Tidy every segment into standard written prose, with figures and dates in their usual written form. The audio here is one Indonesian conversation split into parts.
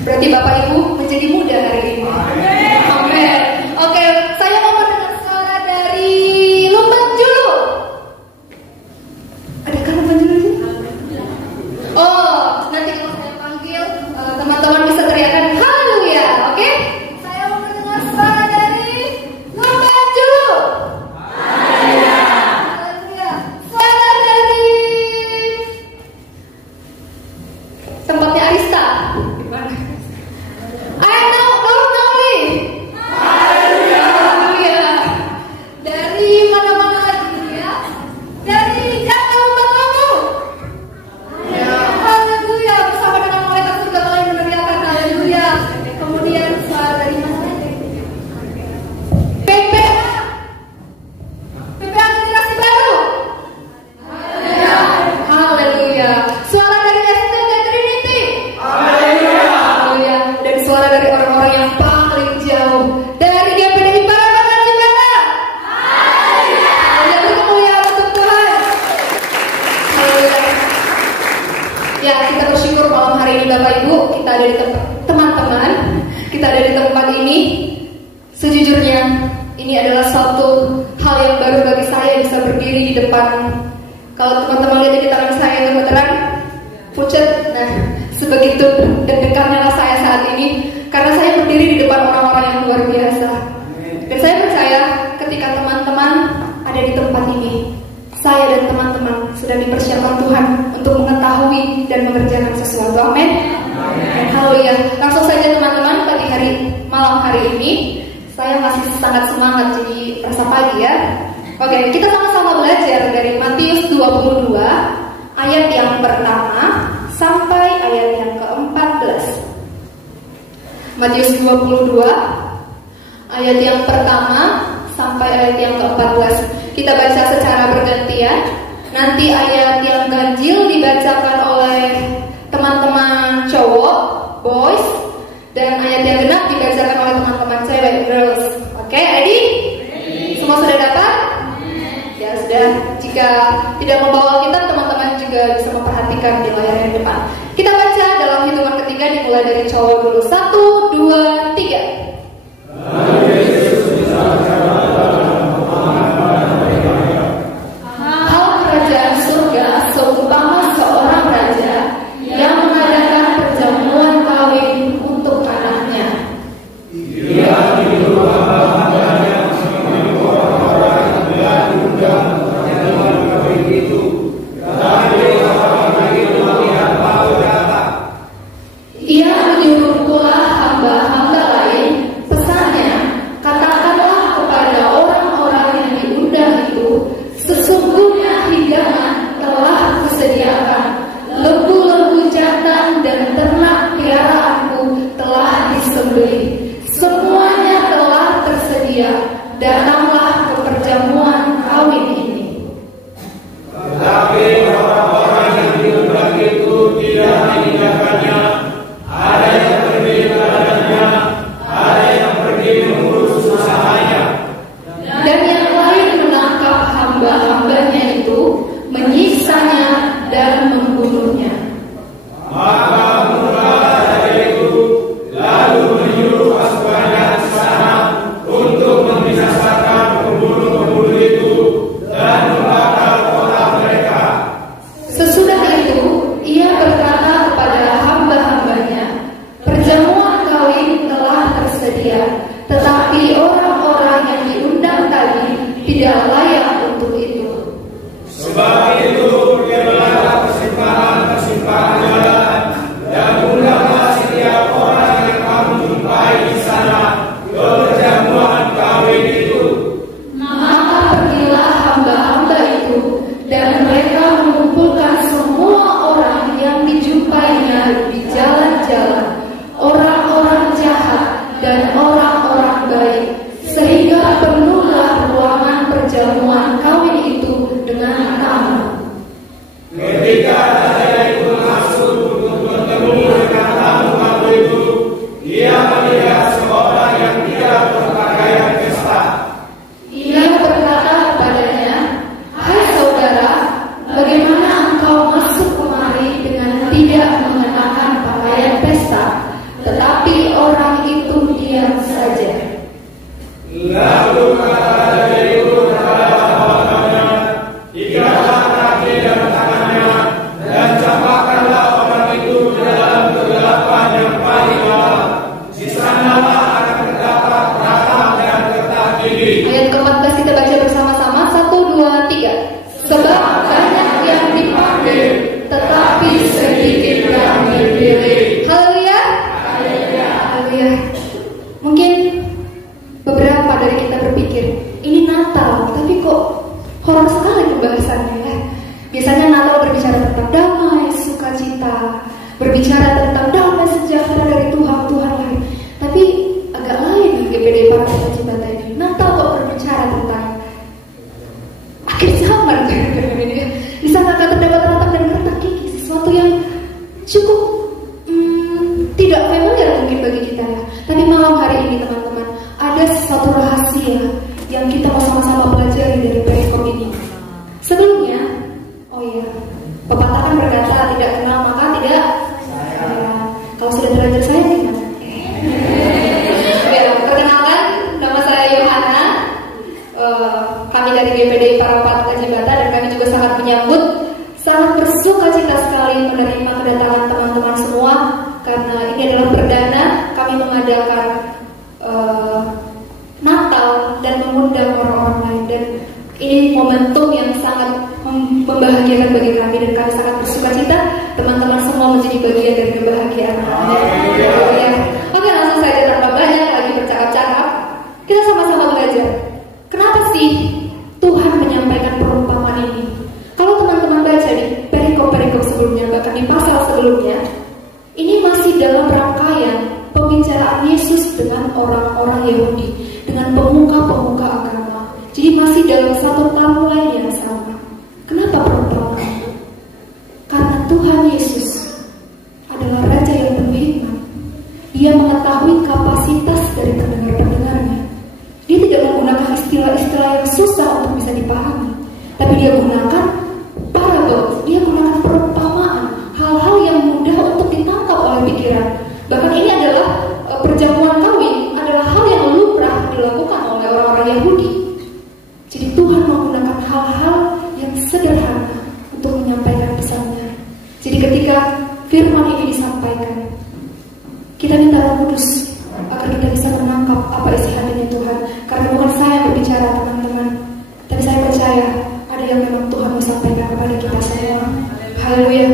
Berarti Bapak Ibu menjadi muda hari ini. Amin. Oke, saya mau mendengar suara dari Lumban Julu. Adakah Lumban Julu? Oh, nanti kalau saya panggil teman-teman bisa teriakan haleluya. Oke? Saya mau mendengar suara dari Lumban Julu. Haleluya. Suara dari tempatnya Arista. Gimana? Dari mana-mana lagi ya? Dari Jakarta Baru. Ya, haleluya. Bersama dengan malaikat surga kalian meneriakan haleluya. Kemudian suara dari mana lagi? PPA Generasi Baru. Haleluya. Haleluya. Suara dari STG Trinity. Haleluya. Dan suara dari orang-orang yang paling jauh dari GPDI Parameter Cibanda. Haleluya. Kemuliaan untuk Tuhan. Haleluya. Ya, kita bersyukur malam hari ini Bapak Ibu, kita ada di tempat teman-teman, kita ada di tempat ini. Sejujurnya ini adalah suatu hal yang baru bagi saya bisa berdiri di depan. Kalau teman-teman lihat di tangan saya itu beneran pucat. Nah, sebegitu deg-degannya saya saat ini karena saya berdiri di depan orang-orang yang luar biasa. Dan saya percaya ketika teman-teman ada di tempat ini, saya dan teman-teman sudah dipersiapkan Tuhan untuk mengetahui dan mengerjakan sesuatu. Amin. Haleluya. Langsung saja teman-teman, pagi hari malam hari ini saya masih sangat semangat, jadi rasa pagi ya. Oke, kita sama-sama belajar dari Matius 22 ayat yang pertama sampai ayat yang ke-14. Matius 22 ayat yang pertama sampai ayat yang ke-14. Kita baca secara bergantian. Nanti ayat yang ganjil dibacakan oleh teman-teman cowok, boys, dan ayat yang genap dibacakan oleh teman-teman cewek, girls. Oke, ready? Semua sudah dapat? Ya sudah. Jika tidak membawa Alkitab, teman-teman juga bisa memperhatikan di layar yang depan. Kita baca dalam hitungan ketiga dimulai dari cowok dulu. 1, 2, 3. Hal kerajaan surga seumpama seorang raja yang mengadakan perjamuan kawin untuk anaknya. Dia Ia menyuruh Kalau sudah terlanjur saya gimana? Ya, perkenalkan, nama saya Yohana. Kami dari GPD Parapat Kajibata, dan kami juga sangat menyambut, sangat bersuka cita sekali menerima kedatangan teman-teman semua, karena ini adalah perdana kami mengadakan Natal dan mengundang orang-orang lain, dan ini momentum yang sangat membahagiakan bagi kami, dan kami sangat bersuka cita teman-teman semua menjadi bagian dari kebahagiaan. Oke, langsung saja tanpa banyak lagi bercakap-cakap, kita sama-sama belajar. Kenapa sih Tuhan menyampaikan perumpamaan ini? Kalau teman-teman baca di perikop-perikop sebelumnya, bahkan di pasal sebelumnya, ini masih dalam rangkaian pembicaraan Yesus dengan orang-orang Yahudi, dengan pemuka-pemuka agama. Jadi masih dalam satu timeline yang sama. Kenapa perumpamaan? Karena Tuhan Yesus adalah Raja yang penuh hikmat. Dia mengetahui kapasitas dari pendengar-pendengarnya. Dia tidak menggunakan istilah-istilah yang susah untuk bisa dipahami, tapi dia gunakan parabel, dia gunakan perumpamaan, hal-hal yang mudah untuk ditangkap oleh pikiran. Bahkan ini adalah perjamuan kawin, adalah hal yang lumrah dilakukan oleh orang-orang Yahudi. Jadi Tuhan menggunakan hal-hal yang sederhana untuk menyampaikan pesannya. Jadi ketika firman ini disampaikan, kita minta Roh Kudus agar kita bisa menangkap apa isi hatinya Tuhan. Karena bukan saya yang berbicara, teman-teman, tapi saya percaya ada yang memang Tuhan mau sampaikan kepada kita semua. Haleluya.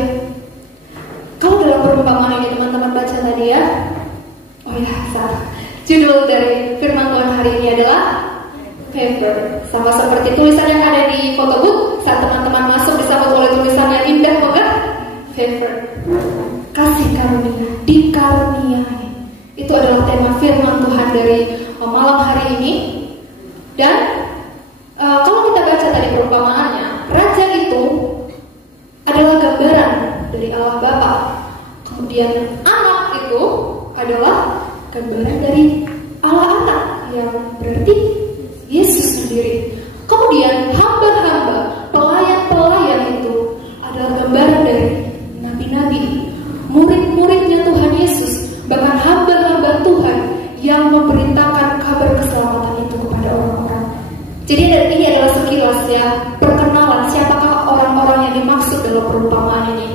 Kalau dalam perumpamaan ini teman-teman baca tadi ya, oh ya, salah. Judul dari firman Tuhan hari ini adalah Favor. Sama seperti tulisan yang ada di photobook, saat teman-teman masuk disambut oleh tulisan yang indah banget, Favor. Kasih karunia, dikaruniai. Itu adalah tema firman Tuhan dari malam hari ini. Dan kalau kita baca tadi perumpamaannya, raja itu adalah gambaran dari Allah Bapa. Kemudian anak itu adalah gambaran dari Allah Anak, yang berarti Yesus sendiri. Kemudian hamba-hamba, pelayan-pelayan itu adalah gambaran dari nabi-nabi, murid-muridnya Tuhan Yesus, bahkan hamba-hamba Tuhan yang memberitakan kabar keselamatan itu kepada orang-orang. Jadi ini adalah sekilas ya, perkenalan siapakah orang-orang yang dimaksud dalam perumpamaan ini.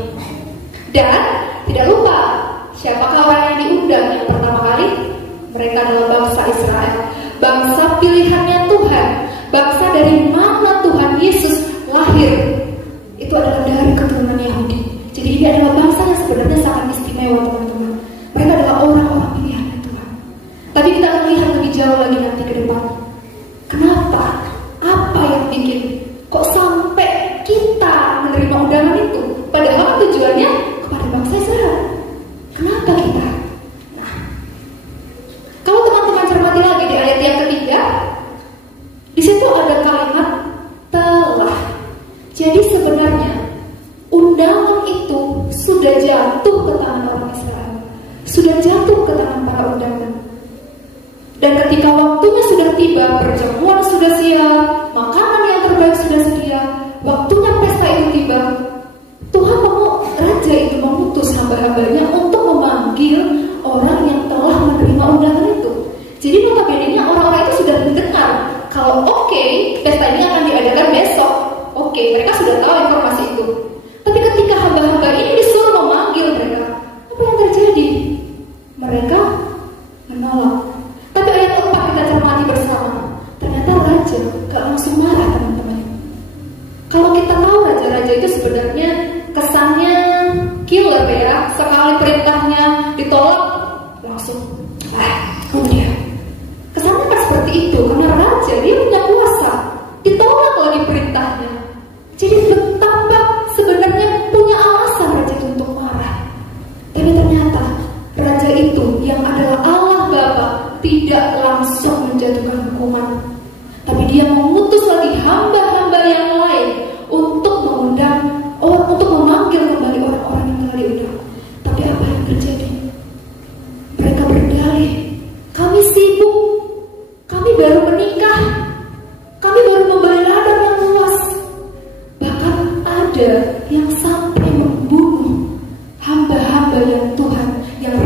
Dan tidak lupa, siapakah orang yang diundang yang pertama kali? Mereka adalah bangsa Israel, bangsa pilihannya Tuhan, bangsa dari mana Tuhan Yesus lahir. Itu adalah dari keturunan Yahudi. Jadi ini adalah bangsa yang sebenarnya sangat istimewa, teman-teman. Mereka adalah orang-orang pilihannya Tuhan. Tapi kita akan lihat lebih jauh lagi nanti ke depan. Kenapa? Apa yang bikin kok sampai kita menerima undangan itu? Padahal tujuannya kepada bangsa Israel. Kenapa kita? Nah, kalau teman-teman cermati lagi di ayat yang ketiga, di situ ada kalimat telah. Jadi sebenarnya undangan itu sudah jatuh ke tangan orang Israel, sudah jatuh ke tangan para undangan. Dan ketika waktunya sudah tiba, perjamuan sudah siap, makanan yang terbaik sudah sedia, waktunya pesta itu tiba, Tuhan mau raja itu mengutus hamba-hambanya untuk memanggil orang yang telah menerima undangan itu. Jadi notabene orang-orang itu sudah mendengar kalau pesta ini akan diadakan besok. Mereka sudah tahu informasi itu. Tapi ketika hamba-hamba ini disuruh memanggil mereka, apa yang terjadi? Mereka menolak. Tapi ayat 4 kita cermati bersama. Ternyata raja gak langsung marah, teman-teman. Kalau kita tahu raja-raja itu sebenarnya kesannya killer ya. Sekali perintahnya ditolak, langsung kemudian kesannya kan seperti itu. Karena raja, dia punya kuasa, ditolak lagi perintahnya. Jadi betapa sebenarnya punya alasan raja itu untuk marah. Tapi ternyata raja itu yang adalah Allah Bapa tidak langsung menjatuhkan hukuman, tapi dia mengutus lagi hamba-hamba yang lain untuk untuk memanggil kembali orang-orang yang telah diundang. Tapi apa yang terjadi? Mereka berdalih, kami sibuk, kami baru menikah, kami baru membeli ladang yang luas. Bahkan ada yang sampai membunuh hamba-hamba yang Tuhan, yang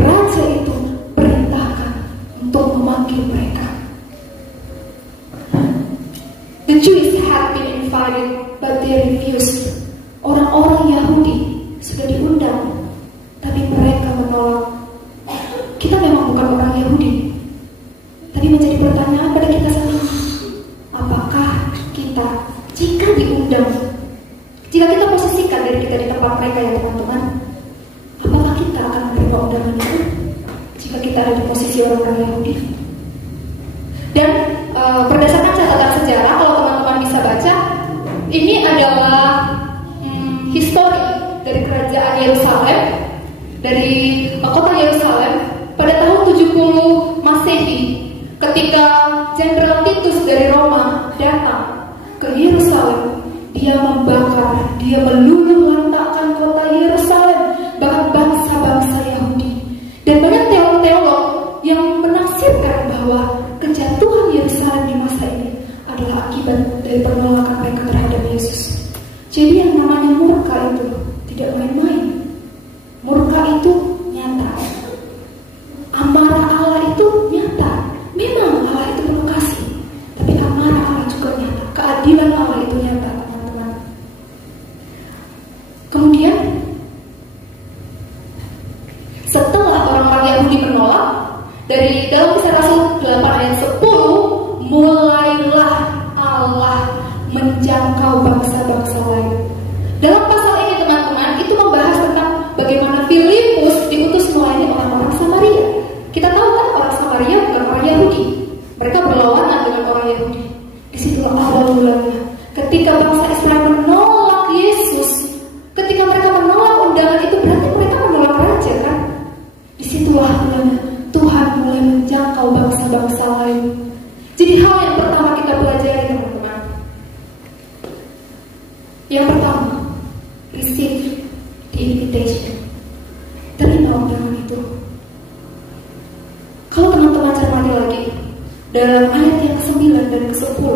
kita memang bukan orang Yahudi. Tapi menjadi pertanyaan pada kita semua, apakah kita, jika diundang, jika kita posisikan diri kita di tempat mereka ya teman-teman, apakah kita akan menerima undangan itu jika kita ada di posisi orang-orang Yahudi? Dan berdasarkan catatan sejarah, kalau teman-teman bisa baca, ini adalah histori dari kerajaan Yerusalem, dari kota Yerusalem pada tahun 70 Masehi, ketika Jenderal Titus dari Roma datang ke Yerusalem. Dia membakar, dia meluluhlantakkan kota Yerusalem, bahkan bangsa-bangsa Yahudi. Dan banyak teolog-teolog yang menafsirkan bahwa kejatuhan Yerusalem di masa ini adalah akibat dari penolakan mereka terhadap Yesus. Jadi yang namanya murka itu tidak main-main. Murka itu nyata. Amarah Allah itu nyata. Memang Allah itu penuh kasih, tapi amarah Allah juga nyata. Keadilan Allah itu nyata, teman-teman. Kemudian setelah orang-orang Yahudi menolak, dari dalam Kisah Rasul 8 ayat 10, mulailah Allah menjangkau bangsa-bangsa lain. Dalam pasal ini teman-teman, itu membahas tentang bagaimana Filipus diutus melayani orang-orang Samaria. Kita tahu kan orang Samaria bukan orang Yahudi. Mereka berlawanan dengan orang Yahudi. Disitulah awal mulanya. Ketika bangsa Israel menolak Yesus, ketika mereka menolak undangan itu, berarti mereka menolak raja kan? Disitulah mulanya Tuhan mulai menjangkau bangsa-bangsa lain. Jadi hal yang pertama kita pelajari teman-teman. Yang pertama, receive the invitation. Terima undangan itu. Kalau teman-teman cermati lagi dalam ayat yang ke-9 dan ke-10,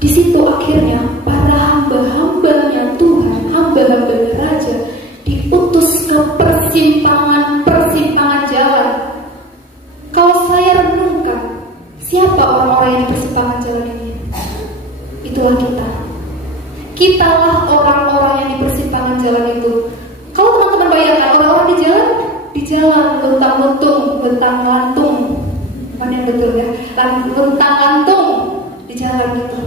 di situ akhirnya para hamba-hambanya Tuhan, hamba-hambanya Raja, diutus ke persimpangan jalan. Kalau saya renungkan, siapa orang-orang yang di persimpangan jalan ini? Itulah kita. Kitalah orang-orang yang di persimpangan jalan itu. Kalau teman-teman bayangkan orang-orang di jalan luntang-luntung, luntang-lantung, mana yang betul ya? Luntang-lantung di jalan itu.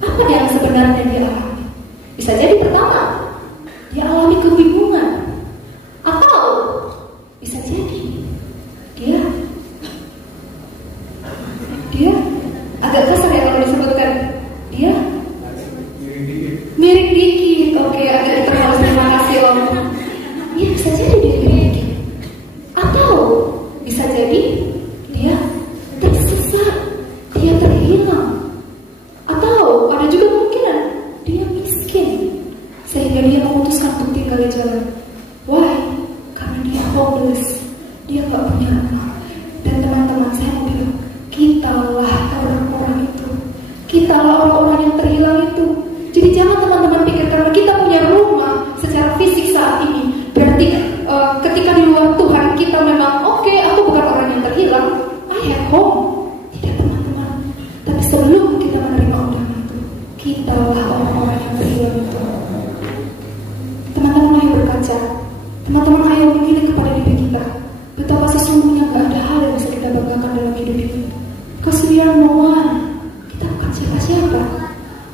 Apa yang sebenarnya dia alami? Bisa jadi pertama, dia alami kebingungan, atau bisa jadi dia agak kasar ya kalau disebutkan, dia miring dikit. Oke, agak terlalu, terima kasih Om. Iya, bisa jadi dia miring dikit, atau bisa jadi dia tersesat, dia terhilang, atau ada juga kemungkinan dia miskin sehingga dia memutuskan untuk tinggal di jalan. Why? Karena dia homeless, dia nggak punya apa. Dan teman-teman, saya mau bilang, kitalah orang-orang itu, kitalah orang-orang yang terhilang itu. Jadi jangan teman-teman pikir karena kita punya rumah secara fisik saat ini, berarti ketika di luar Tuhan kita memang oke, aku bukan orang yang terhilang, I have home. Tidak teman-teman. Tapi sebelum kita menerima undangan itu, kitalah orang-orang yang terhilang itu. Teman-teman ayo berkaca, teman-teman ayo memilih kepada diri kita, betapa sesungguhnya gak ada hal yang bisa kita banggakan dalam hidup ini. Because we are no one. Kita bukan siapa-siapa.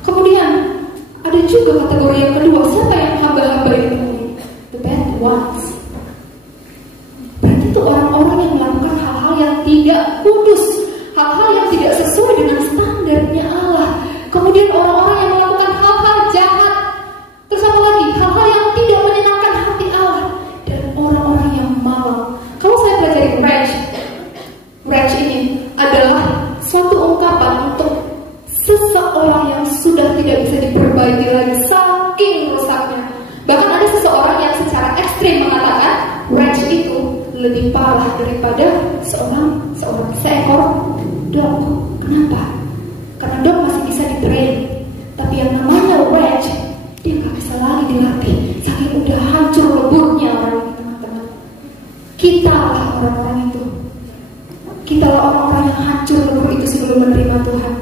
Kemudian ada juga kategori yang kedua, siapa yang hamba-hamba itu? The bad ones. Berarti itu orang-orang yang melakukan hal-hal yang tidak kudus, hal-hal yang tidak sesuai dengan standarnya Allah. Kemudian orang-orang yang melakukan hal-hal jahat. Terus apa lagi? Hal-hal yang tidak menyenangkan hati Allah. Dan orang-orang yang malang. Kalau saya pelajari wretch ini adalah suatu ungkapan untuk seseorang yang sudah tidak bisa diperbaiki lagi, saking rusaknya. Bahkan ada seseorang yang secara ekstrim mengatakan wretch itu lebih parah daripada seekor dog. Kenapa? Karena dog masih bisa di-train, tapi yang namanya wretch dia gak bisa lagi dilatih, saking udah hancur leburnya orang ini teman-teman. Kitalah orang-orang itu, kitalah orang-orang yang hancur lebur itu sebelum menerima Tuhan.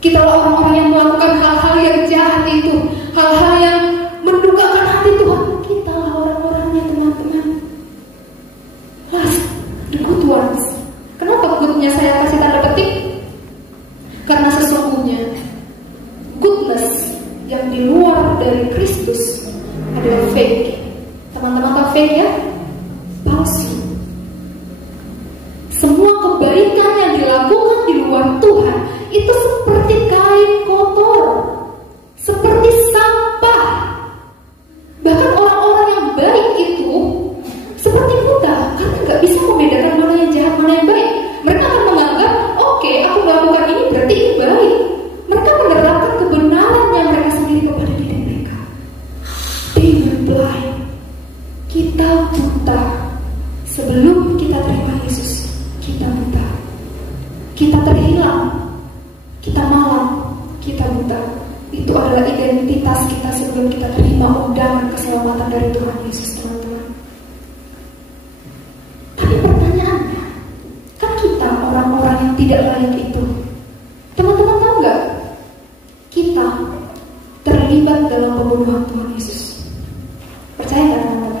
Kitalah orang-orang yang melakukan hal-hal yang jahat itu, hal-hal yang mendukakan hati Tuhan. Kitalah orang-orangnya teman-teman. palsu. Semua kebaikan yang dilakukan di luar Tuhan itu seperti kain kotor, seperti sampah. Bahkan orang-orang yang baik itu seperti buta, karena nggak bisa membedakan mana yang jahat, mana yang baik. Mereka akan menganggap, oke, aku melakukan ini berarti ini baik. Mereka menerapkan kebenaran yang mereka sendiri kepada diri mereka. They were blind. Kita buta. Sebelum kita terima Yesus, kita buta. Kita terhilang. Kita malam. Kita buta. Itu adalah identitas kita sebelum kita terima undangan keselamatan dari Tuhan Yesus, teman-teman. Tapi pertanyaannya, kan kita orang-orang yang tidak layak itu. Teman-teman tahu nggak? Kita terlibat dalam pembunuhan Tuhan Yesus. Percaya nggak, teman-teman?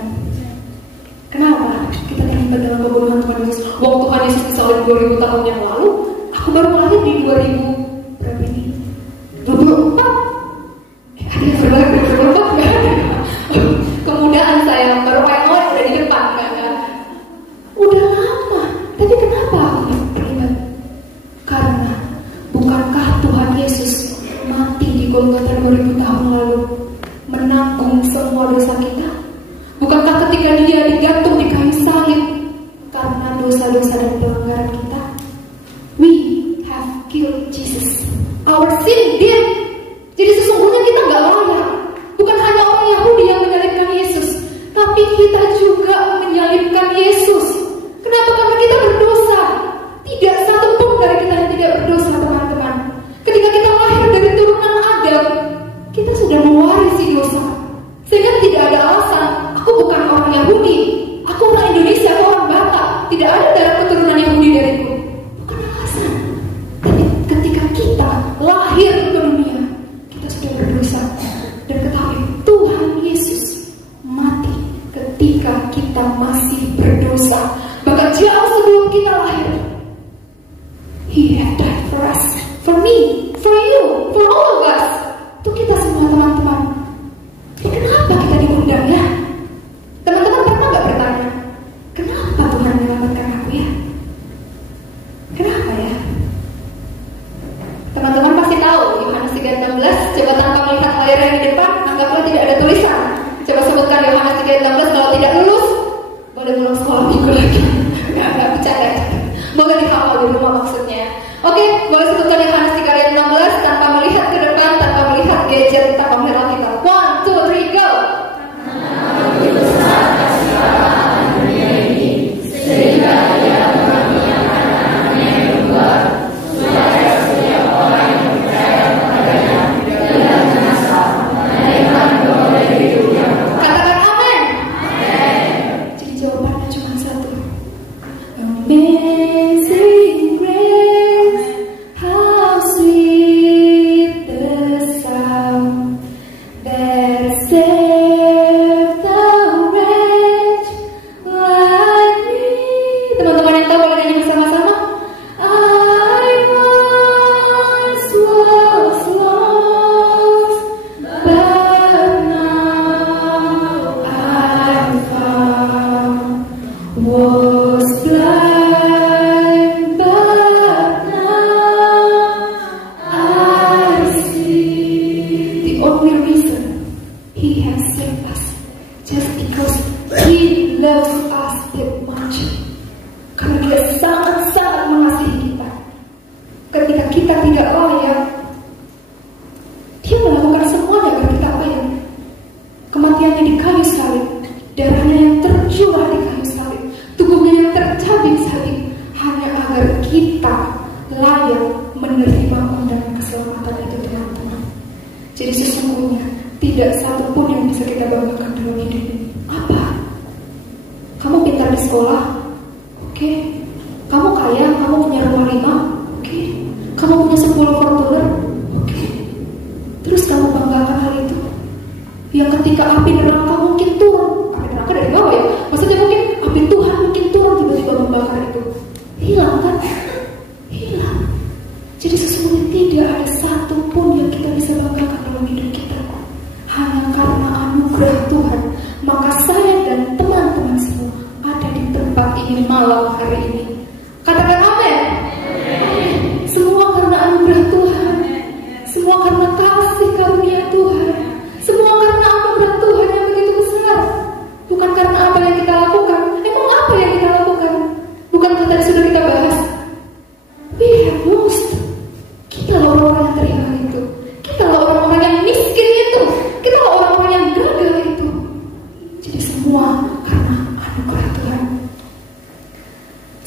Kenapa kita terlibat dalam pembunuhan Tuhan Yesus? Waktu Tuhan Yesus disalib 2000 tahun yang lalu, aku baru lahir di 2000 berapa ini? 24. Ada yang berbalik 24 nggak ada. Kemudahan saya baru main udah di depan kan? Udah lama. Tapi kenapa aku terlibat? Karena bukankah Tuhan Yesus mati di Golgota 2000 tahun lalu menanggung semua dosa kita? Bukankah ketika dia digantung di kayu salib karena dosa-dosa dan pelanggaran kita? We have killed Jesus. Our sin did. Jadi sesungguhnya kita nggak layak. Bukan hanya orang Yahudi yang menyalibkan Yesus, tapi kita juga menyalibkan Yesus. Kenapa? Karena kita berdosa. Tidak satu pun dari kita yang tidak berdosa, teman-teman. Ketika kita lahir dari turunan Adam, kita sudah mewarisi dosa. Sehingga tidak ada alasan, aku bukan orang Yahudi, aku orang Indonesia, aku orang Batak. Tidak ada darah keturunan Yahudi dariku. Bukan alasan. Tapi ketika kita lahir ke dunia, kita sudah berdosa. Dan ketahui Tuhan Yesus mati ketika kita masih berdosa. Bahkan jauh sebelum kita lahir. He had died for us, for me, for you, for all of us. Untuk kita semua, teman-teman. Kenapa kita diundang ya? Teman-teman pernah gak bertanya, kenapa Tuhan menyelamatkan aku ya? Kenapa ya? Teman-teman pasti tahu Yohanes 3:16. Coba tanpa melihat layar yang di depan, anggaplah tidak ada tulisan. Coba sebutkan Yohanes 3:16. Kalau tidak lulus, boleh ulang sekolah minggu lagi. Nggak bercanda. Boleh dihafal di rumah maksudnya. Oke, boleh sebutkan Yohanes 3:16 tanpa melihat ke depan, tanpa melihat gadget, tanpa melihat Alkitab. 1, 2, 3, go. Sehingga dia mengaruniakan yang kedua, supaya setiap orang yang percaya kepadanya tidak binasa, melainkan beroleh hidup yang kekal. Katakan amin. Amin. Jadi jawabannya cuma satu. Amazing grace, how sweet the sound that saved a wretch like me. Teman-teman yang tahu boleh nyanyi bersama-sama. I once was lost, but now I'm found. Was blind, but now I see. The only reason He has saved us just because He loves us that much. Karena Dia sangat-sangat mengasihi kita. Ketika kita tidak layak, Dia melakukan semuanya agar kita layak. Kematiannya di kayu salib, darahnya yang tercurah di kayu salib, tubuhnya yang tercabik-cabik, hanya agar kita layak menerima undangan keselamatan itu, teman-teman. Jadi sesungguhnya tidak satu pun yang bisa kita banggakan dalam hidup ini. Apa? Kamu pintar di sekolah? Oke. Kamu kaya? Kamu punya rumah 5? Oke. Kamu punya 10 Fortuner? Oke. Terus kamu banggakan hal itu? Yang ketika api neraka mungkin turun, api neraka dari bawah ya, maksudnya mungkin api Tuhan mungkin turun tiba-tiba membakar itu, hilang kan? Hilang. Jadi sesungguhnya tidak ada satu pun yang kita bisa banggakan dalam hidup kita. Hanya karena anugerah Tuhan, maka saya dan teman-teman semua ada di tempat malam hari ini. Katakan amin. Semua karena anugerah Tuhan, semua karena kasih karunia Tuhan, semua karena anugerah Tuhan yang begitu besar. Bukan karena apa yang kita lakukan. Emang apa yang kita lakukan? Bukankah tadi sudah kita bahas? We have lost. Kita lah orang-orang yang teriak itu. Kita lah orang-orang yang miskin itu. Kita lah orang-orang yang gagal itu. Jadi semua karena anugerah Tuhan.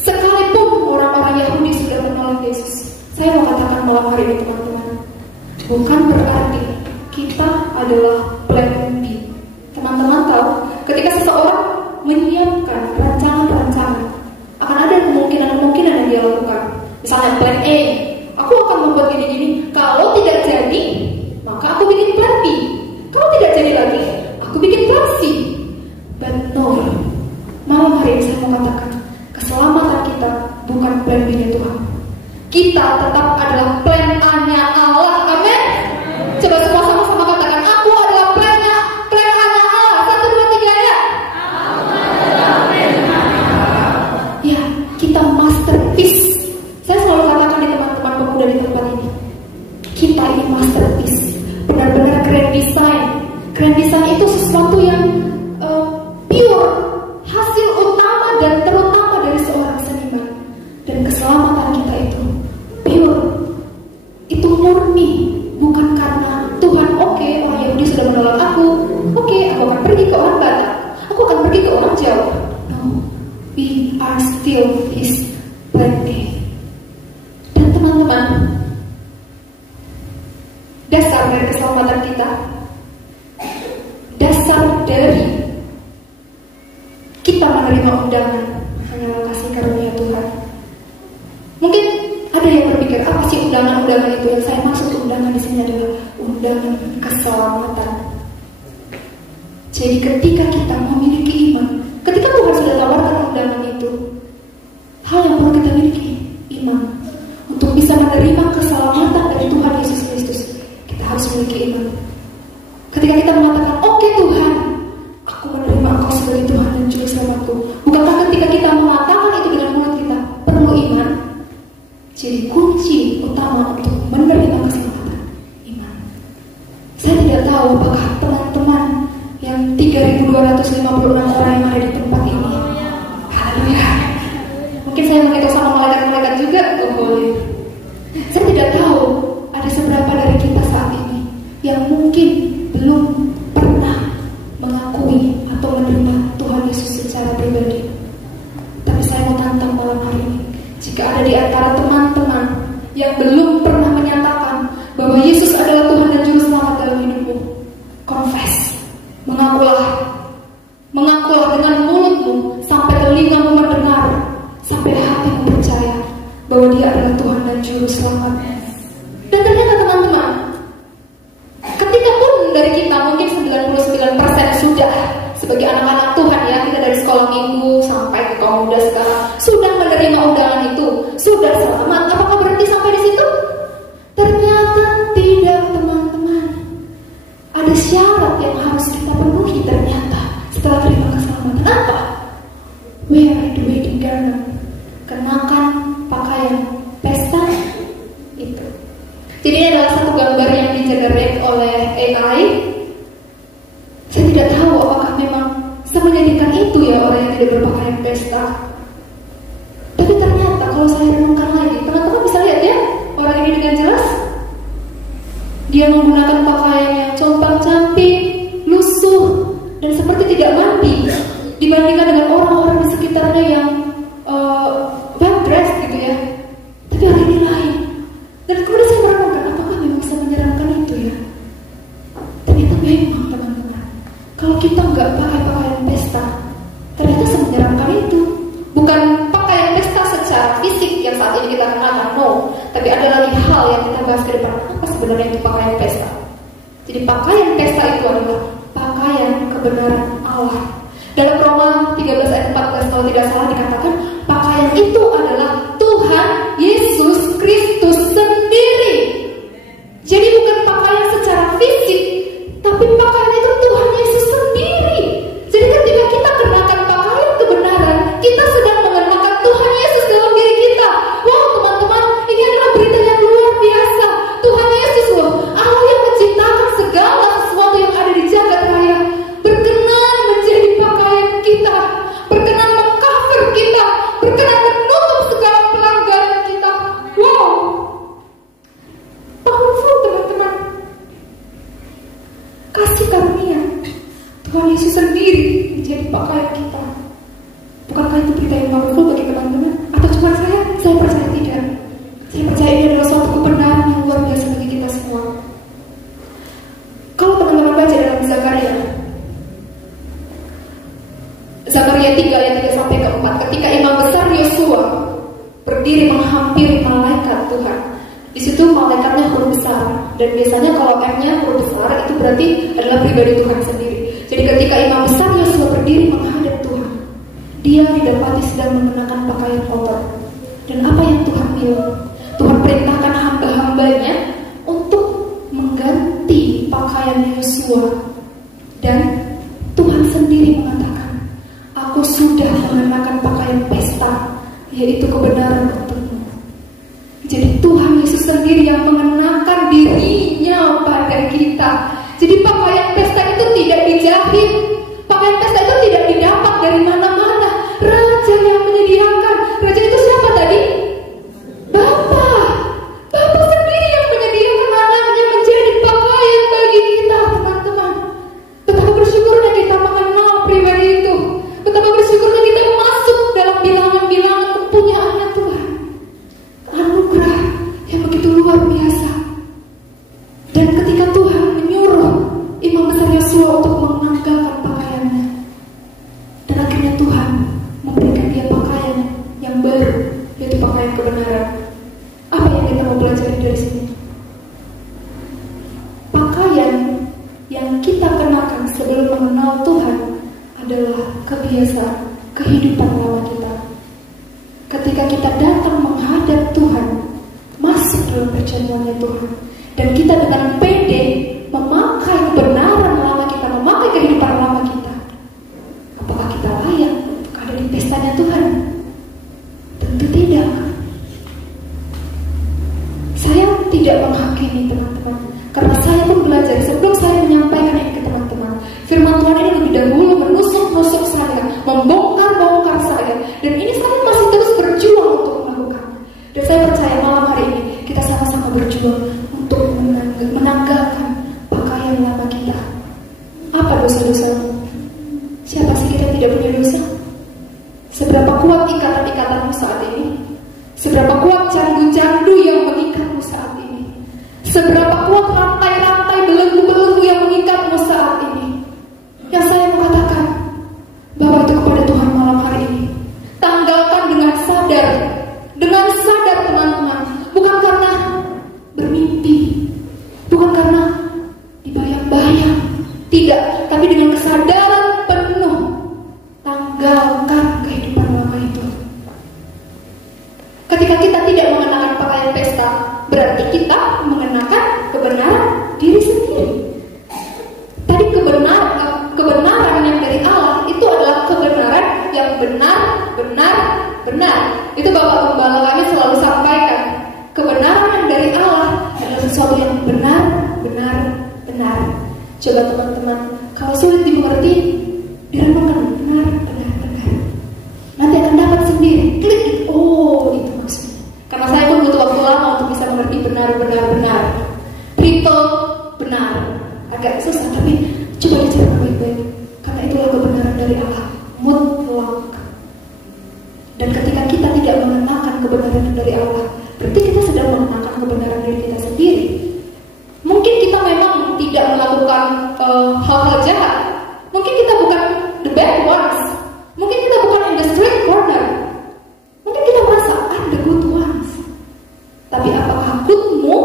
Sekalipun orang-orang Yahudi sudah menolak Yesus, saya mau katakan malam hari ini teman-teman, bukan berarti kita adalah plan B. Teman-teman tahu, ketika seseorang menyiapkan rancangan-rancangan, akan ada kemungkinan-kemungkinan yang dia lakukan. Misalnya plan A, aku akan membuat gini-gini. Kalau tidak jadi, maka aku bikin plan B. Kalau tidak jadi lagi, aku bikin plan C. But no, malam hari ini saya mau katakan, keselamatan kita bukan plan B-nya Tuhan. Kita tetap adalah plan A-nya Allah. Amin. Coba semua sama-sama katakan, aku adalah plan A-nya Allah. 1, 2, 3 ya. Ya, kita masterpiece. Saya selalu katakan di teman-teman pemuda di tempat ini, kita ini masterpiece. Benar-benar grand design. Grand design itu sesuatu yang pure, hasil utama dan terutama dari seorang seniman. Dan keselamatan kita itu pure, itu murni, bukan karena Tuhan oke, orang Yahudi sudah menolak aku, oke, aku akan pergi ke orang Batak, aku akan pergi ke orang Jawa. No, we are still His plan A. Dan teman-teman, dasar dari keselamatan kita, dasar dari kita menerima undangan hanyalah kasih karunia Tuhan. Mungkin ada yang berpikir, apa sih undangan-undangan itu? Yang saya maksud undangan di sini adalah undangan keselamatan. Jadi ketika kita memiliki iman, ketika Tuhan sudah tawarkan undangan itu, hal yang perlu kita miliki iman. Untuk bisa menerima keselamatan dari Tuhan Yesus Kristus, kita harus memiliki iman. Ketika kita mengatakan, oke Tuhan, aku menerima Engkau sebagai Tuhan dan Juru Selamatku. Bukankah ketika kita mengatakan itu dengan mulut kita perlu iman? Jadi kunci utama untuk menerima keselamatan, iman. Saya tidak tahu apakah teman-teman yang 3.256 orang yang ada di tempat ini, haleluya, mungkin saya mengitung sama malaikat-malaikat juga, boleh. Saya tidak tahu ada seberapa dari kita saat ini yang mungkin belum pernah mengakui atau menerima Tuhan Yesus secara pribadi. Tapi saya mau tantang malam hari ini, jika ada di antara teman-teman yang belum pernah menyatakan bahwa Yesus adalah Tuhan dan Juru Selamat dalam hidupmu, confess, mengakulah dengan mulutmu, sampai telingamu mendengar, sampai hatimu percaya bahwa Dia adalah Tuhan dan Juru Selamat. Dan ternyata teman-teman, ketika pun dari kita mungkin 99% sudah sebagai anak-anak Tuhan ya, kita dari sekolah minggu sampai ke kaum muda sekarang sudah menerima undangan itu, sudah selamat. Apakah berhenti sampai di situ? Ternyata tidak, teman-teman. Ada syarat yang harus kita penuhi ternyata setelah terima keselamatan. Apa? Wear the wedding garment. Kenakan pakaian pesta itu. Jadi ini adalah satu gambar yang di-generate oleh AI. Saya tidak tahu apakah memang semenyedihkan itu ya orang yang tidak berpakaian pesta. Tapi ternyata kalau saya renungkan lagi, teman-teman bisa lihat ya, orang ini dengan jelas dia menggunakan pakaian yang compang-camping, lusuh, dan seperti tidak mandi dibandingkan dengan orang-orang di sekitarnya yang well dressed gitu ya. Tapi hari ini lain. Dan kemudian saya merenungkan, apakah memang bisa menyeramkan itu ya? Ternyata memang teman-teman, kalau kita nggak pakai pakaian pesta, ternyata semenyeramkan itu. Bukan pakaian pesta secara fisik yang saat ini kita kenakan, no. Tapi ada lagi hal yang kita bahas ke depan. Apa sebenarnya itu pakaian pesta? Jadi pakaian pesta itu adalah pakaian kebenaran Allah. Dalam Roma 13 ayat 14 kalau tidak salah dikatakan, pakaian itu adalah Tuhan Yesus Kristus sendiri. Jadi bukan pakaian secara fisik, tapi pakaian itu Tuhan Yesus sendiri. Jadi ketika kita kenakan pakaian kebenaran, kita sedang mengenakan kita, berkenan menutup segala pelanggaran kita. Wow, powerful teman-teman. Kasih karunia Tuhan Yesus sendiri menjadi pakaian kita. Bukankah itu berita yang powerful bagi teman-teman? Atau cuma saya? Saya percaya tidak. Saya percaya ini adalah suatu kebenaran yang luar biasa bagi kita semua. Kalau teman-teman baca dalam Zakaria 3 ayat 3 sampai ke 4, ketika imam besar Yosua berdiri menghampiri malaikat Tuhan. Di situ malaikatnya huruf besar, dan biasanya kalau M-nya huruf besar itu berarti adalah pribadi Tuhan sendiri. Jadi ketika imam besar Yosua berdiri menghadap Tuhan, dia didapati sedang mengenakan pakaian kotor. Dan apa yang Tuhan bilang? Tuhan perintahkan hamba-hambanya untuk mengganti pakaian Yosua. Dan Tuhan sendiri mengatakan, aku sudah mengenakan pakaian pesta, yaitu kebenaran untukmu. Jadi Tuhan Yesus sendiri yang mengenakan dirinya pada kita. Jadi pakaian pesta itu tidak dijahit, pakaian pesta itu tidak didapat dari mana-mana. Raja yang menyediakan. Raja itu siapa tadi? Bapa. Bapa sendiri yang menyediakan anaknya menjadi pakaian bagi kita, teman-teman. Betapa bersyukurnya kita mengenal pribadi itu. Betapa bersyukurnya kita masuk dalam bilangan-bilangan kepunyaannya Tuhan. Anugerah yang begitu luar biasa. Dan ketika Tuhan menyuruh imam besar Yosua untuk menanggalkan pakaiannya, dan akhirnya Tuhan memberikan dia pakaian yang baru, yaitu pakaian kebenaran. Apa yang kita mau pelajari dari sini? Pakaian yang kita kenakan sebelum mengenal Tuhan adalah kebiasaan kehidupan lama kita. Ketika kita datang menghadap Tuhan, masuk dalam perjamuannya Tuhan, dan kita dengan pede memakai kebenaran lama kita, memakai kehidupan lama kita, apakah kita layak untuk ada di pestanya Tuhan? Tentu tidak. Saya tidak menghakimi teman-teman, karena saya pun belajar sebelum saya menyampaikan ini ke teman-teman. Firman Tuhan ini lebih dahulu menusuk-nusuk saya, membongkar-bongkar saya, dan ini saya masih terus berjuang untuk melakukan. Dan saya percaya malam hari ini kita sama-sama berjuang untuk menanggalkan pakaian lama kita. Apa dosa-dosamu? Siapa sih kita tidak punya dosa? Seberapa kuat ikatan-ikatanmu saat ini? Seberapa kuat candu-candu yang mengikatmu saat ini? Seberapa kuat rantai-rantai belenggu-belenggu yang mengikatmu saat ini? Yang saya mengatakan bahwa itu kepada Tuhan malam hari ini. Tanggalkan dengan sadar teman-teman, bukan karena bermimpi, bukan karena dibayang-bayang, tidak, tapi dengan kesadaran penuh. Tanggalkan kehidupan lama itu. Ketika kita tidak mengenakan pakaian pesta, berarti kita mengenakan kebenaran diri sendiri. Tadi kebenaran yang dari Allah itu adalah kebenaran yang benar. Itu Bapak Gembala kami selalu sampaikan. Kebenaran yang dari Allah adalah sesuatu yang benar. Coba teman-teman, kalau sulit dimengerti, direnungkan benar. Nanti akan dapat sendiri. Klik, oh itu maksudnya. Karena saya pun butuh waktu lama untuk bisa mengerti benar. Triple benar. Agak susah, tapi coba diceritakan baik-baik. Karena itulah kebenaran dari Allah, mutlak. Dan ketika kita tidak mengenakan kebenaran dari Allah, berarti kita sedang mengenakan kebenaran dari kita sendiri. Mungkin kita memang tidak melakukan hal-hal jahat. Mungkin kita bukan the bad ones. Mungkin kita bukan in the straight corner. Mungkin kita merasa I'm the good ones. Tapi apakah goodmu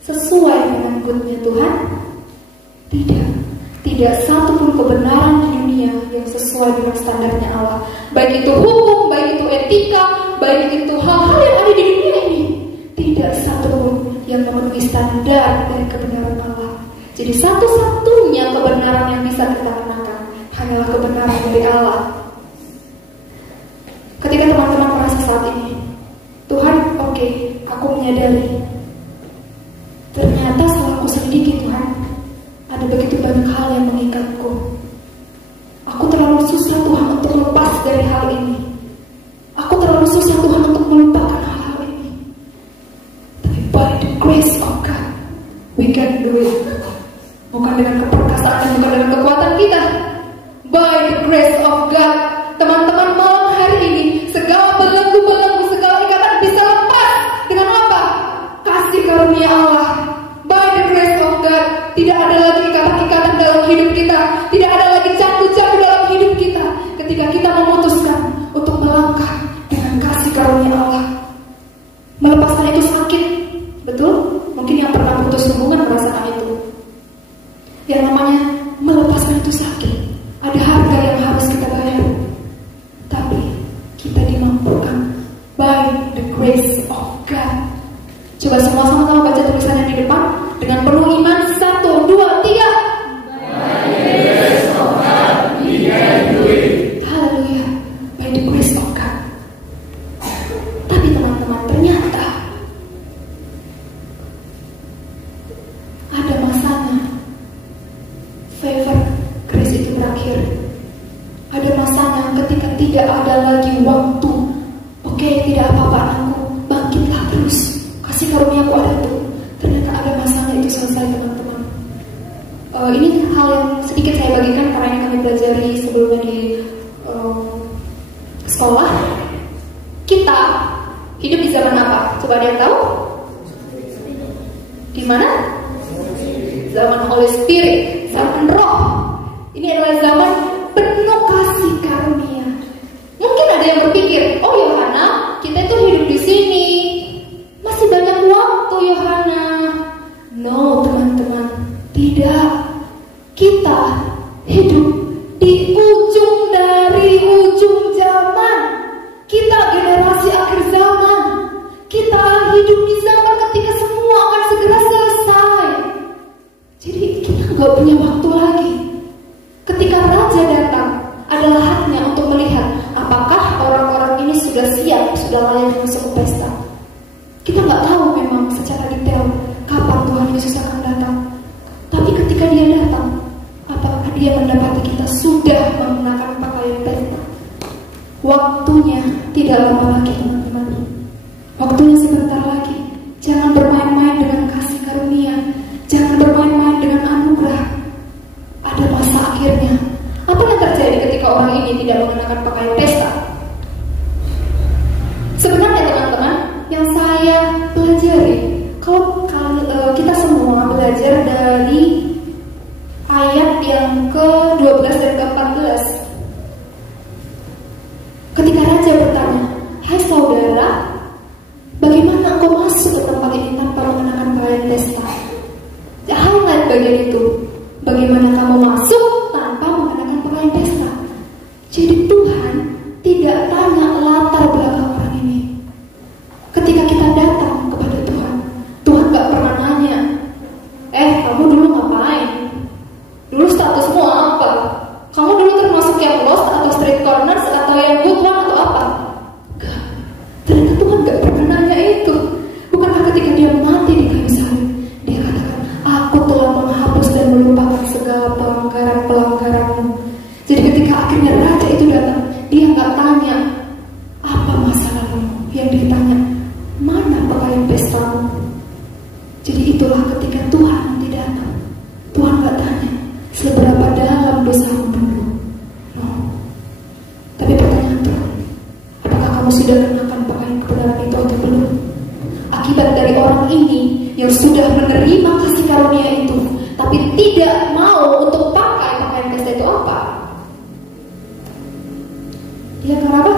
sesuai dengan goodnya Tuhan? Tidak satu pun kebenaran di dunia yang sesuai dengan standarnya Allah. Baik itu hukum, baik itu etika, baik itu hal-hal yang ada di dunia ini, tidak satu pun yang memenuhi standar dari kebenaran Allah. Jadi satu-satunya kebenaran yang bisa kita kenakan hanyalah kebenaran dari Allah. Ketika teman-teman merasa saat ini, Tuhan, oke, aku menyadari ternyata setelah aku selidiki Tuhan, ada begitu banyak hal yang mengikatku. Aku terlalu susah Tuhan untuk lepas dari hal ini. dimampukan by the grace of God. Coba semua sama-sama baca tulisannya di depan dengan penuh iman. 1, 2, 3. By the grace of God, we can do it. Haleluya, by the grace of God. Tapi teman-teman, ternyata ada masanya favor grace itu berakhir. Ada masanya ketika tidak ada lagi waktu. Oke, tidak apa-apa anakku, bangkitlah terus, kasih karunia-Ku ada tuh. Ternyata ada masanya itu selesai, teman-teman. Ini hal yang sedikit saya bagikan karena ini kami pelajari sebelumnya di sekolah. Kita hidup di zaman apa? Coba ada yang tahu? Di mana? Zaman Holy Spirit, zaman Roh. Ini adalah zaman penuh kasih karunia. Mungkin ada yang berpikir, oh Yohana, kita itu hidup di sini, masih banyak waktu Yohana. No, teman-teman, tidak. Kita hidup di ujung dari ujung zaman. Kita generasi akhir zaman. Kita hidup di zaman ketika semua akan segera selesai. Jadi kita nggak punya waktu lagi. Ketika raja datang, adalah haknya untuk melihat apakah orang-orang ini sudah siap, sudah layak masuk ke pesta. Kita nggak tahu memang secara detail kapan Tuhan Yesus akan datang. Tapi ketika Dia datang, apakah Dia mendapati kita sudah mengenakan pakaian pesta? Waktunya tidak lama lagi, teman-teman. Waktunya sebentar lagi. Jangan bermain-main dengan kasih karunia. Jangan bermain-main dengan anugerah. Ada masa akhirnya. Apa yang terjadi ketika orang ini tidak mengenakan pakaian pesta? Sebenarnya teman-teman, yang saya pelajari, kalau kita semua belajar dari ayat yang ke-12 dan ke-14. Ketika raja bertanya, hai saudara, bagaimana engkau masuk ke tempat ini tanpa mengenakan pakaian pesta? Highlight bagian itu. Bagaimana kamu masuk tanpa mengenakan pakaian pesta? Jadi Tuhan tidak tanya latar belakang orang ini. Ketika kita datang kepada Tuhan, Tuhan gak pernah nanya, kamu dulu ngapain? Dulu statusmu apa? Kamu dulu termasuk yang lost atau street corners atau yang good one atau apa? Gak. Ternyata Tuhan gak pernah nanya itu. Bukankah ketika Dia mati di kayu salib, Dia katakan, aku telah menghapus dan melupakan segala pelanggaran-pelanggaranmu. Jadi ketika akhirnya raja itu datang, dia nggak tanya apa masa lalumu, yang dia tanya mana pakaian pestamu. Jadi itulah ketika Tuhan nanti datang, Tuhan nggak tanya seberapa dalam dosamu dulu. No. Tapi pertanyaan Tuhan, apakah kamu sudah kenakan pakaian kebenaran itu atau belum? Akibat dari orang ini yang sudah menerima kasih karunia itu, tapi tidak mau untuk pakai pakaian pesta itu apa? Ya kenapa?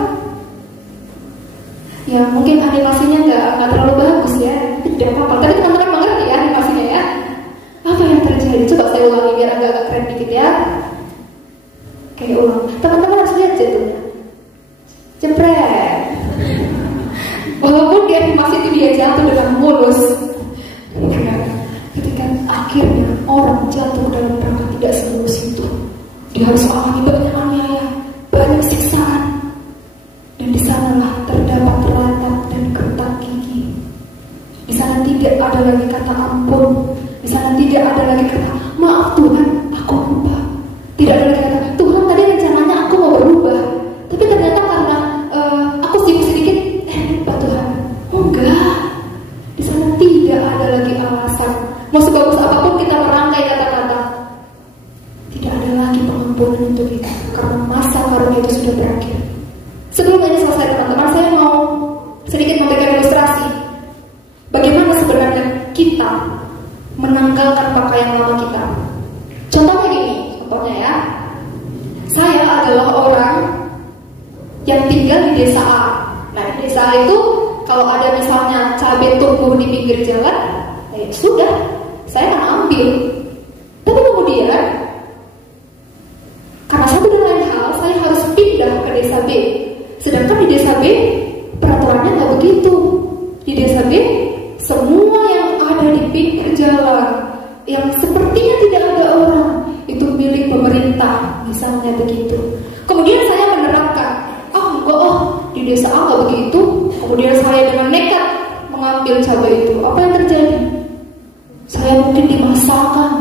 Ya mungkin animasinya nggak terlalu bagus ya, tidak apa-apa. Tapi teman-teman mengerti ya animasinya ya. Apa yang terjadi? Coba saya ulangi biar agak keren dikit ya. Kayak ulang. Teman-teman harus lihat jatuhnya. Jepret. Walaupun di animasi itu dia jatuh dengan mulus. Ketika akhirnya orang jatuh dalam rangka tidak semulus itu, dia harus alami banyak aniaya, banyak siksaan, dan di sanalah terdapat ratap dan gertak gigi. Di sana tidak ada lagi kata ampun, di sana tidak ada lagi kata maaf Tuhan, aku lupa. Tidak ada lagi kata Tuhan tadi rencananya aku mau berubah, tapi ternyata karena aku sibuk sedikit, lupa Tuhan. Oh enggak. Di sana tidak ada lagi alasan. Mau sebagus apapun kita merangkai kata-kata, tidak ada lagi pengampunan untuk kita karena masa karunia itu sudah berakhir. Sebelum ini selesai teman-teman, saya mau sedikit memberikan ilustrasi bagaimana sebenarnya kita menanggalkan pakaian lama kita. Contohnya gini, contohnya ya, saya adalah orang yang tinggal di desa A. Nah di desa A itu kalau ada misalnya cabai tumbuh di pinggir jalan, ya sudah, saya akan ambil. Tapi kemudian karena satu dan lain hal, saya harus pindah ke desa B. Sedangkan di desa B peraturannya nggak begitu. Di desa B semua yang ada di pinggir jalan yang sepertinya tidak ada orang itu milik pemerintah, misalnya begitu. Kemudian saya menerapkan, di desa A nggak begitu. Kemudian saya dengan nekat mengambil cabai itu. Apa yang terjadi? Saya mungkin dimasalkan,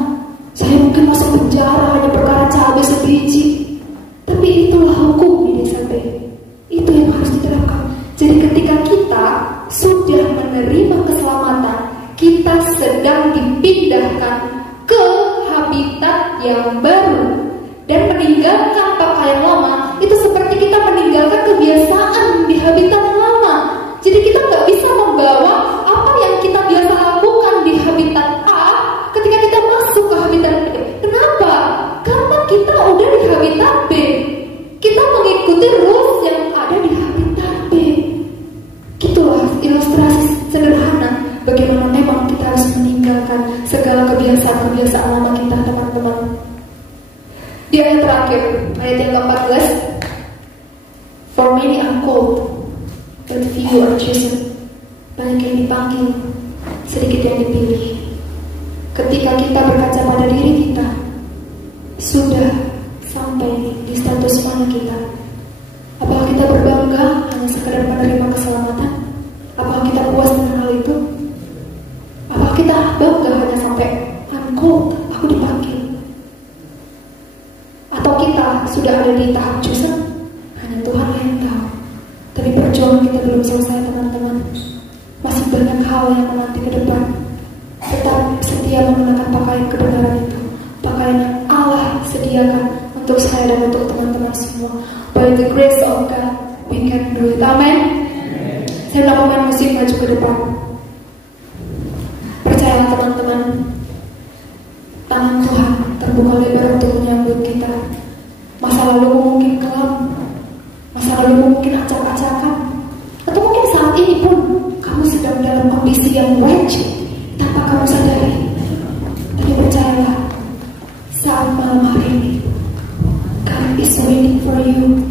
saya mungkin masuk penjara hanya perkara cabai sebiji. Tapi itulah hukum di desa B. Itu yang harus diterapkan. Jadi ketika kita sudah menerima keselamatan, kita sedang dipindahkan ke habitat yang baru dan meninggalkan pakaian lama. Itu seperti kita meninggalkan kebiasaan di habitat lama. Jadi kita nggak bisa membawa apa yang kita biasa lakukan di habitat A ketika kita masuk ke habitat B. Kenapa? Karena kita udah di habitat B. Kita mengikuti rules yang ada di habitat B. Gitulah ilustrasi sederhana bagaimana memang kita harus meninggalkan segala kebiasaan-kebiasaan lama kita, teman-teman. Di ayat terakhir, ayat yang ke-14, for many are called, but few are chosen. Banyak yang dipanggil, sedikit yang dipilih. Ketika kita berkaca pada diri kita, sudah sampai di status mana kita? Apakah kita berbangga hanya sekedar menerima keselamatan? Apakah kita puas dengan hal itu? Apakah kita bangga hanya sampai I'm called, aku dipanggil? Atau kita sudah ada di tahap chosen? Hanya Tuhan yang tahu. Tapi perjuangan kita belum selesai, teman-teman. Masih banyak hal yang menanti ke depan. Tetap setia menggunakan pakaian kebenaran itu, pakaian yang Allah sediakan untuk saya dan untuk teman-teman semua. By the grace of God, we can do it. Amen. Saya udah pemain musik maju ke depan. Percayalah teman-teman, tangan Tuhan terbuka lebar untuk menyambut kita. Masa lalu mungkin kelam, masa lalu mungkin acak-acakan, atau mungkin saat ini pun kamu sedang dalam kondisi yang wretched tanpa kamu sadari. Tapi percayalah, saat malam hari ini God is waiting for you.